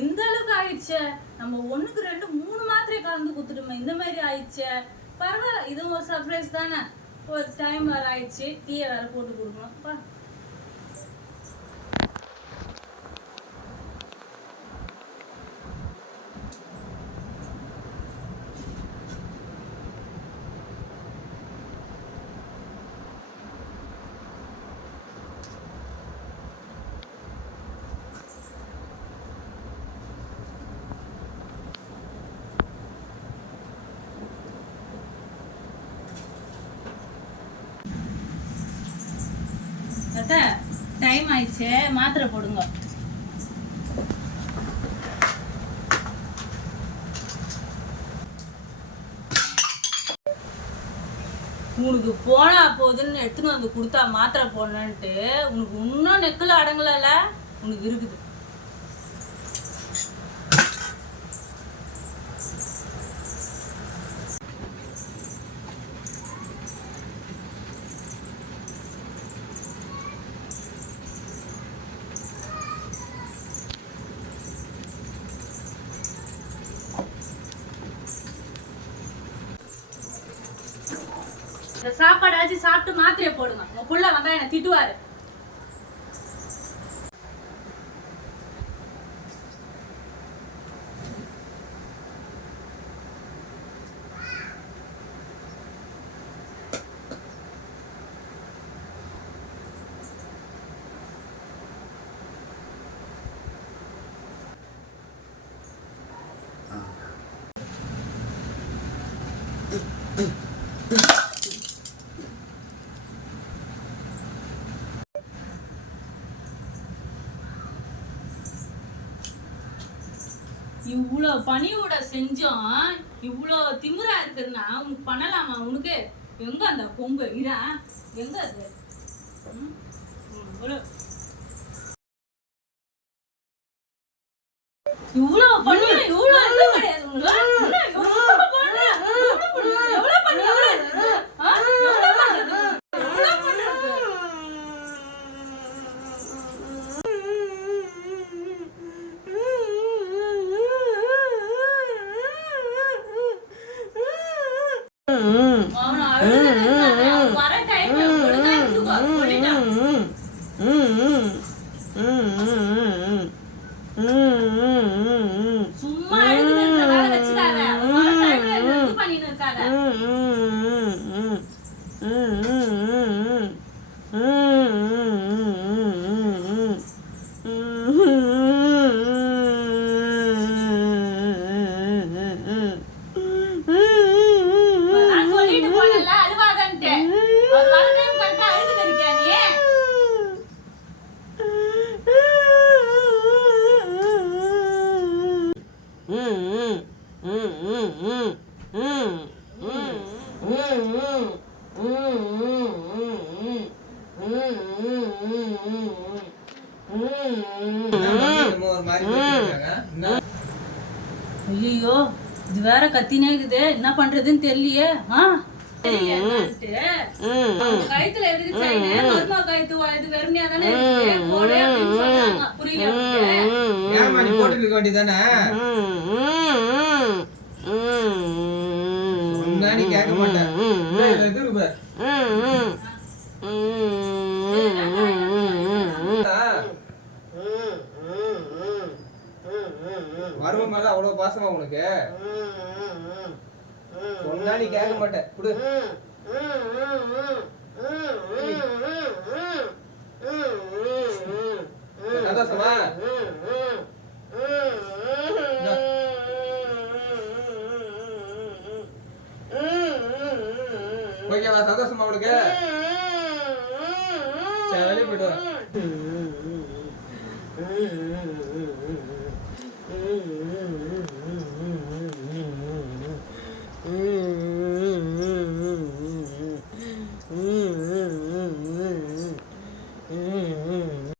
இந்த அளவுக்கு ஆயிடுச்சே? நம்ம ஒண்ணுக்கு ரெண்டு மூணு மாத்திரை கலந்து கொடுத்துட்டோமே இந்த மாதிரி ஆயிடுச்சே? பரவாயில்ல இதுவும் ஒரு சர்ப்ரைஸ் தானே? ஒரு டைம் வேற ஆயிடுச்சு டீயை வேற போட்டு கொடுக்கணும். டைம் ஆயிடுச்சு. மாத்திரை போடுங்க. உனக்கு போனா போகுதுன்னு எடுத்துன்னு வந்து கொடுத்தா மாத்திரை போடணுன்ட்டு உனக்கு இன்னும் நெக்கில் அடங்கலைல? உனக்கு இருக்குது. இந்த சாப்பாடாச்சும் சாப்பிட்டு மாத்திரையை போடுங்க. உங்க புள்ள வந்தா என்ன திட்டுவாரு. இவ்வளோ பணியோட செஞ்சோம் இவ்வளோ திமிரா இருக்குதுன்னா உனக்கு பண்ணலாமா? உனக்கு எங்க அந்த கொம்பு? இதா எங்க அது? இவ்வளோ பண்ணி இவ்வளோ கிடையாது ஐயோ இது வேற கத்தினே இருக்குது. என்ன பண்றதுன்னு தெரியலையே. ஆ? கழுத்துல எதுக்கு செயின் மருமக கழுத்து வா- இது வெறுமையா தானே இருக்கு போடு அப்படின்னு சொல்றாங்க. புரியல உனக்கு? ஏம்மா நீ போட்டுட்டு இருக்க வேண்டியதானே சொன்னா நீ கேட்க மாட்டேன் இது மேல அவ்வளவு பாசமா உனக்கு? சொன்னா நீ கேட்க மாட்டேன் குடு. சந்தோஷமா? ஓகேவா? சந்தோஷமா உனக்கு? சரி வெளியே போயிட்டு Mm-hmm.